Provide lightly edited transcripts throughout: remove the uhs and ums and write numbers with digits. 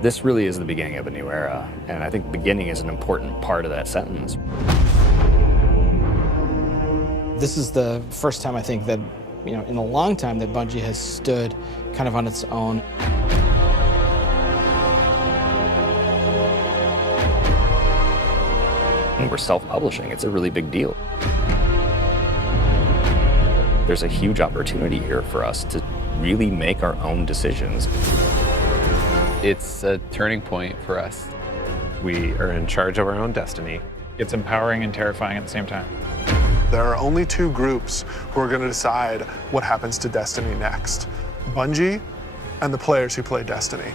This really is the beginning of a new era, and I think beginning is an important part of that sentence. This is the first time I think that, in a long time that Bungie has stood kind of on its own. And we're self-publishing. It's a really big deal. There's a huge opportunity here for us to really make our own decisions. It's a turning point for us. We are in charge of our own destiny. It's empowering and terrifying at the same time. There are only two groups who are going to decide what happens to Destiny next: Bungie and the players who play Destiny.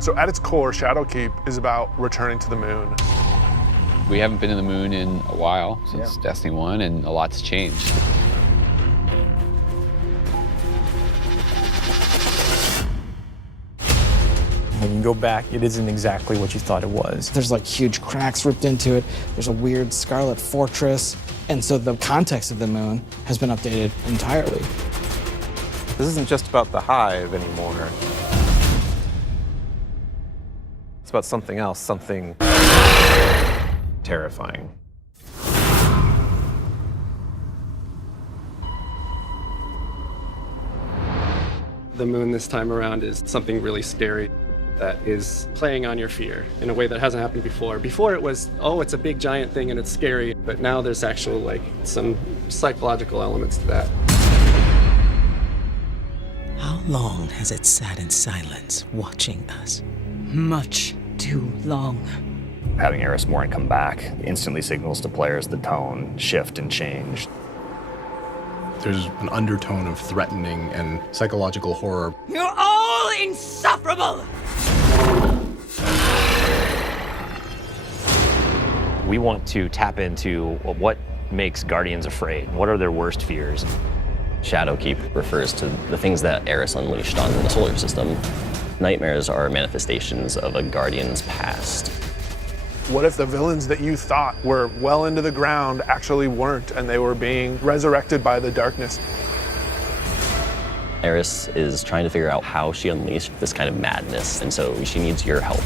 So at its core, Shadowkeep is about returning to the moon. We haven't been to the moon in a while, since Destiny 1, and a lot's changed. When you go back, it isn't exactly what you thought it was. There's like huge cracks ripped into it. There's a weird scarlet fortress. And so the context of the moon has been updated entirely. This isn't just about the hive anymore. It's about something else, something terrifying. The moon this time around is something really scary that is playing on your fear in a way that hasn't happened before. Before it was, oh, it's a big giant thing and it's scary, but now there's actual some psychological elements to that. How long has it sat in silence, watching us? Much too long. Having Eris Morn come back instantly signals to players the tone shift and change. There's an undertone of threatening and psychological horror. You're all insufferable! We want to tap into what makes Guardians afraid. What are their worst fears? Shadowkeep refers to the things that Eris unleashed on the solar system. Nightmares are manifestations of a Guardian's past. What if the villains that you thought were well into the ground actually weren't, and they were being resurrected by the darkness? Eris is trying to figure out how she unleashed this kind of madness, and so she needs your help.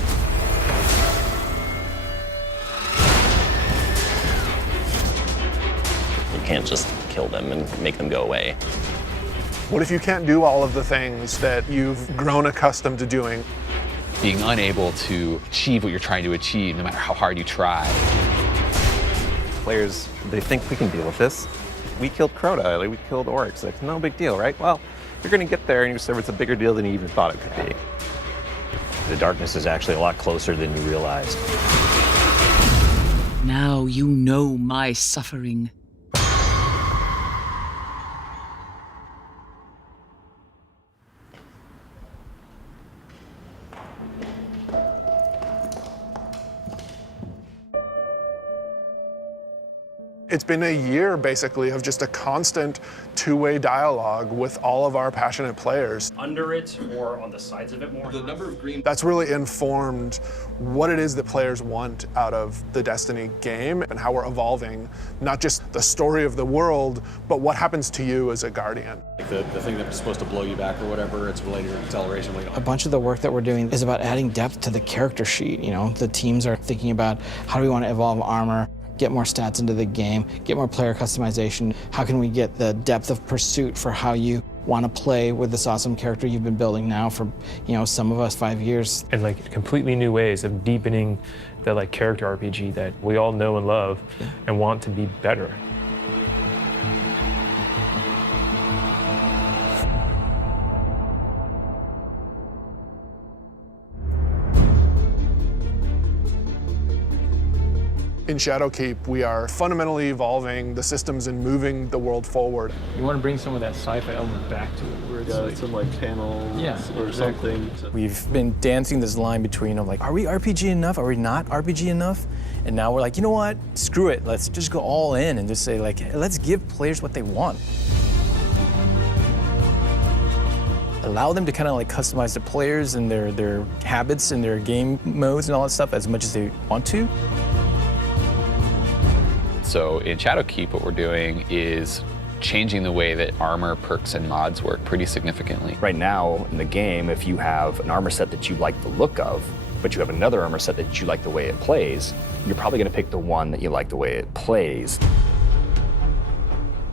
You can't just kill them and make them go away. What if you can't do all of the things that you've grown accustomed to doing? Being unable to achieve what you're trying to achieve, no matter how hard you try. Players, they think we can deal with this. We killed Crota, we killed Oryx. No big deal, right? Well, you're gonna get there and you discover it's a bigger deal than you even thought it could be. The darkness is actually a lot closer than you realized. Now you know my suffering. It's been a year, basically, of just a constant two-way dialogue with all of our passionate players. Under it or on the sides of it more? The number of green... That's really informed what it is that players want out of the Destiny game and how we're evolving, not just the story of the world, but what happens to you as a Guardian. The thing that was supposed to blow you back or whatever, it's related to acceleration. A bunch of the work that we're doing is about adding depth to the character sheet. The teams are thinking about how do we want to evolve armor, get more stats into the game, get more player customization. How can we get the depth of pursuit for how you want to play with this awesome character you've been building now for, some of us 5 years. And completely new ways of deepening the character RPG that we all know and love and want to be better. In Shadowkeep, we are fundamentally evolving the systems and moving the world forward. You want to bring some of that sci-fi element back to it, where it's like some like panels or exactly. something. We've been dancing this line between like, are we RPG enough? Are we not RPG enough? And now we're like, you know what? Screw it. Let's just go all in and just say like, hey, let's give players what they want. Allow them to kind of like customize the players and their habits and their game modes and all that stuff as much as they want to. So in Shadowkeep, what we're doing is changing the way that armor, perks, and mods work pretty significantly. Right now in the game, if you have an armor set that you like the look of, but you have another armor set that you like the way it plays, you're probably going to pick the one that you like the way it plays.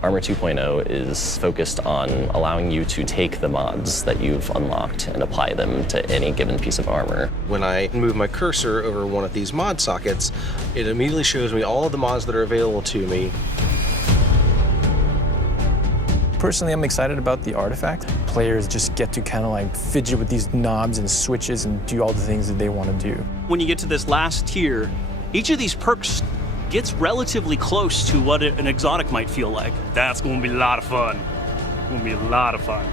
Armor 2.0 is focused on allowing you to take the mods that you've unlocked and apply them to any given piece of armor. When I move my cursor over one of these mod sockets, it immediately shows me all of the mods that are available to me. Personally, I'm excited about the artifact. Players just get to kind of like fidget with these knobs and switches and do all the things that they want to do. When you get to this last tier, each of these perks gets relatively close to what an exotic might feel like. That's going to be a lot of fun. It's going to be a lot of fun.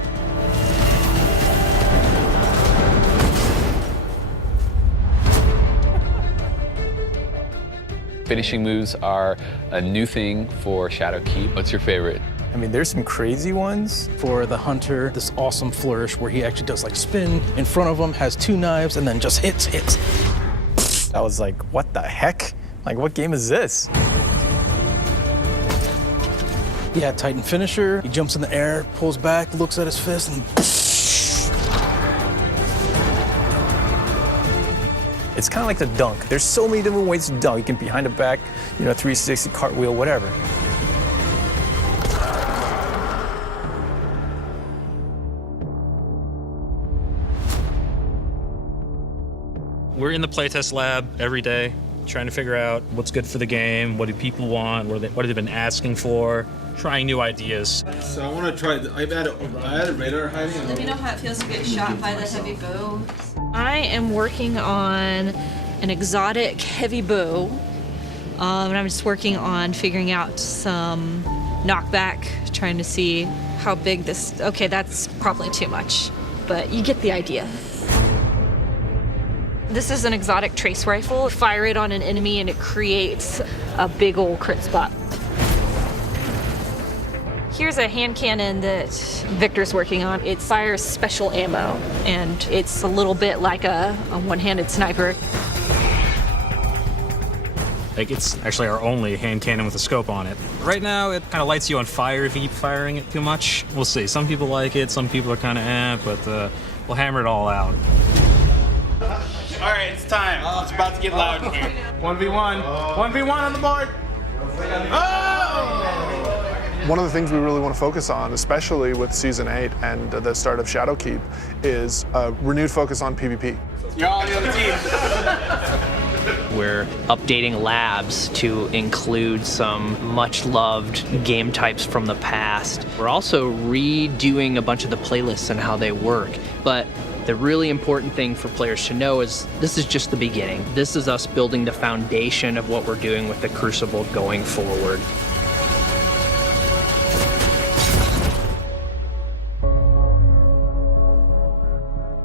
Finishing moves are a new thing for Shadowkeep. What's your favorite? I mean, there's some crazy ones. For the hunter, this awesome flourish where he actually does like spin in front of him, has two knives, and then just hits. I was like, what the heck? Like, what game is this? Yeah, Titan finisher. He jumps in the air, pulls back, looks at his fist, and It's kind of like the dunk. There's so many different ways to dunk. You can behind the back, 360, cartwheel, whatever. We're in the playtest lab every day, trying to figure out what's good for the game, what do people want, what have they been asking for, trying new ideas. So I want to try, I added radar hiding. Let me know how it feels to get shot by the heavy bow. I am working on an exotic heavy bow, and I'm just working on figuring out some knockback, trying to see how big this, okay, that's probably too much, but you get the idea. This is an exotic trace rifle. Fire it on an enemy and it creates a big old crit spot. Here's a hand cannon that Victor's working on. It fires special ammo, and it's a little bit like a one-handed sniper. Like, it's actually our only hand cannon with a scope on it. Right now, it kind of lights you on fire if you keep firing it too much. We'll see. Some people like it, some people are kind of but we'll hammer it all out. All right, it's time. It's about to get loud in here. 1v1. 1v1 on the board. Oh! One of the things we really want to focus on, especially with Season 8 and the start of Shadowkeep, is a renewed focus on PvP. You're all on the other team. We're updating labs to include some much-loved game types from the past. We're also redoing a bunch of the playlists and how they work. But the really important thing for players to know is this is just the beginning. This is us building the foundation of what we're doing with the Crucible going forward.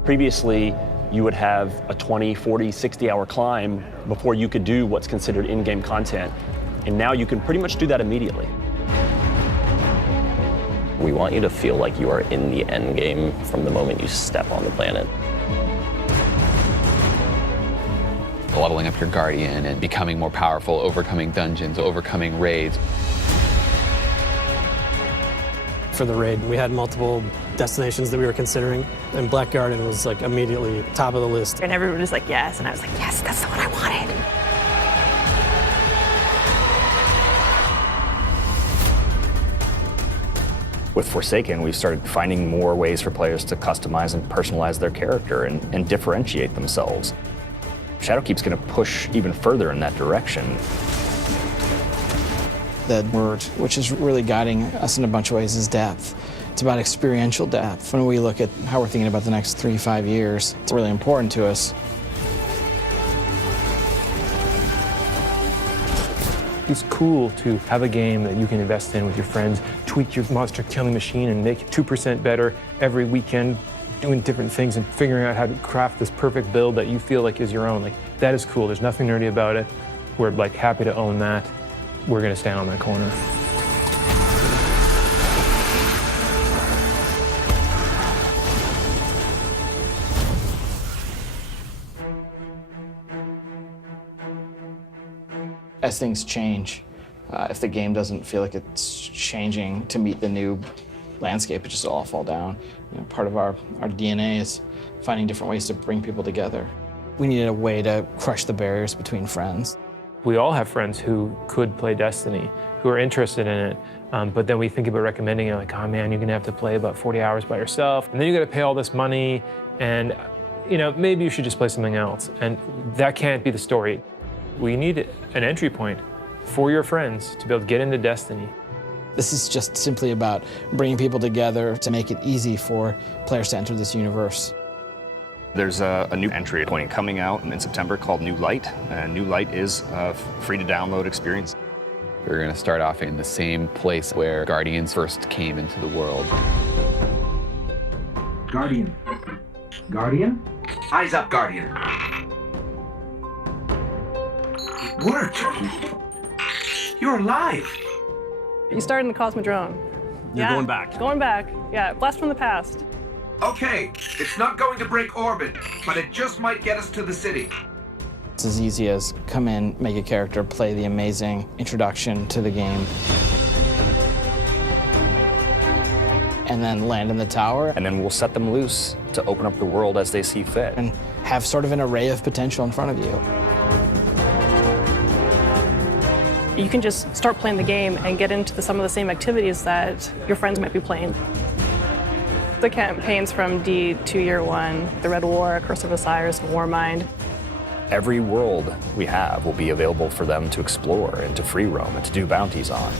Previously, you would have a 20, 40, 60-hour climb before you could do what's considered in-game content. And now you can pretty much do that immediately. We want you to feel like you are in the end game from the moment you step on the planet. Leveling up your Guardian and becoming more powerful, overcoming dungeons, overcoming raids. For the raid, we had multiple destinations that we were considering, and Black Garden was like immediately top of the list. And everyone was like, yes, and I was like, yes, that's the one I wanted. With Forsaken, we've started finding more ways for players to customize and personalize their character and differentiate themselves. Shadowkeep's going to push even further in that direction. The word, which is really guiding us in a bunch of ways, is depth. It's about experiential depth. When we look at how we're thinking about the next 3-5 years, it's really important to us. It's cool to have a game that you can invest in with your friends, tweak your monster killing machine and make it 2% better every weekend, doing different things and figuring out how to craft this perfect build that you feel like is your own. Like, that is cool. There's nothing nerdy about it. We're like happy to own that. We're gonna stand on that corner. As things change, if the game doesn't feel like it's changing to meet the new landscape, it just all fall down. You know, part of our DNA is finding different ways to bring people together. We needed a way to crush the barriers between friends. We all have friends who could play Destiny, who are interested in it, but then we think about recommending it like, oh man, you're gonna have to play about 40 hours by yourself, and then you gotta pay all this money, and you know, maybe you should just play something else. And that can't be the story. We need an entry point for your friends to be able to get into Destiny. This is just simply about bringing people together to make it easy for players to enter this universe. There's a new entry point coming out in September called New Light, and New Light is a free-to-download experience. We're going to start off in the same place where Guardians first came into the world. Guardian. Guardian? Eyes up, Guardian. It worked. You're alive. You started in the Cosmodrome. You're going back. Going back. Yeah, blast from the past. Okay, it's not going to break orbit, but it just might get us to the city. It's as easy as come in, make a character, play the amazing introduction to the game, and then land in the tower. And then we'll set them loose to open up the world as they see fit. And have sort of an array of potential in front of you. You can just start playing the game and get into some of the same activities that your friends might be playing. The campaigns from D to Year One, the Red War, Curse of Osiris, Warmind. Every world we have will be available for them to explore and to free roam and to do bounties on.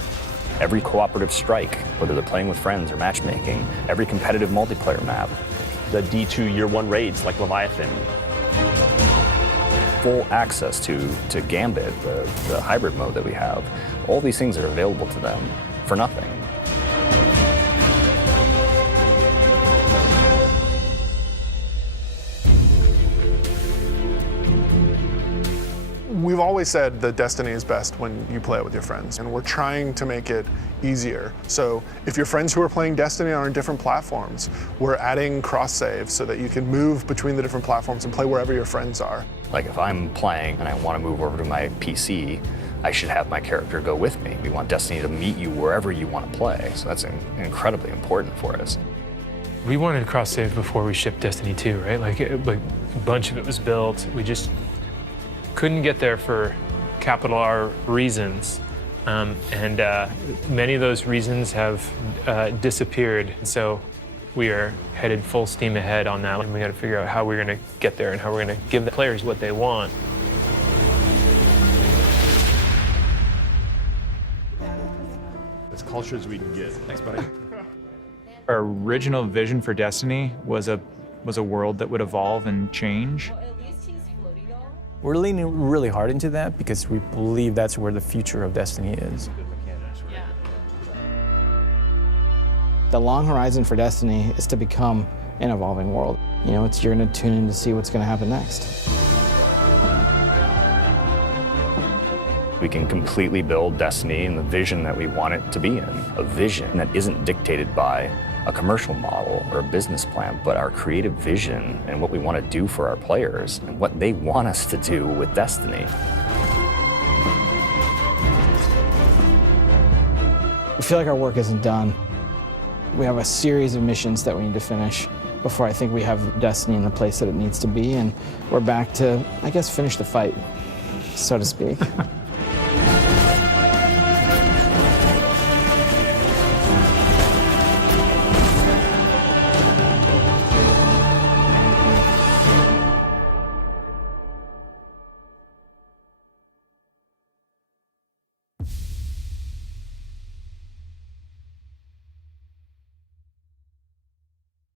Every cooperative strike, whether they're playing with friends or matchmaking, every competitive multiplayer map. The D2 Year One raids like Leviathan. Full access to Gambit, the hybrid mode that we have. All these things are available to them for nothing. We've always said that Destiny is best when you play it with your friends, and we're trying to make it easier. So if your friends who are playing Destiny are on different platforms, we're adding cross-save so that you can move between the different platforms and play wherever your friends are. Like if I'm playing and I want to move over to my PC, I should have my character go with me. We want Destiny to meet you wherever you want to play, so that's incredibly important for us. We wanted cross-save before we shipped Destiny 2, right? Like a bunch of it was built. We just couldn't get there for capital R reasons. And many of those reasons have disappeared. So we are headed full steam ahead on that. And we got to figure out how we're going to get there and how we're going to give the players what they want. As culture as we can get. Thanks, buddy. Our original vision for Destiny was a world that would evolve and change. We're leaning really hard into that because we believe that's where the future of Destiny is. The long horizon for Destiny is to become an evolving world. You know, you're going to tune in to see what's going to happen next. We can completely build Destiny in the vision that we want it to be in. A vision that isn't dictated by a commercial model or a business plan, but our creative vision and what we want to do for our players and what they want us to do with Destiny. We feel like our work isn't done. We have a series of missions that we need to finish before I think we have Destiny in the place that it needs to be, and we're back to, I guess, finish the fight, so to speak.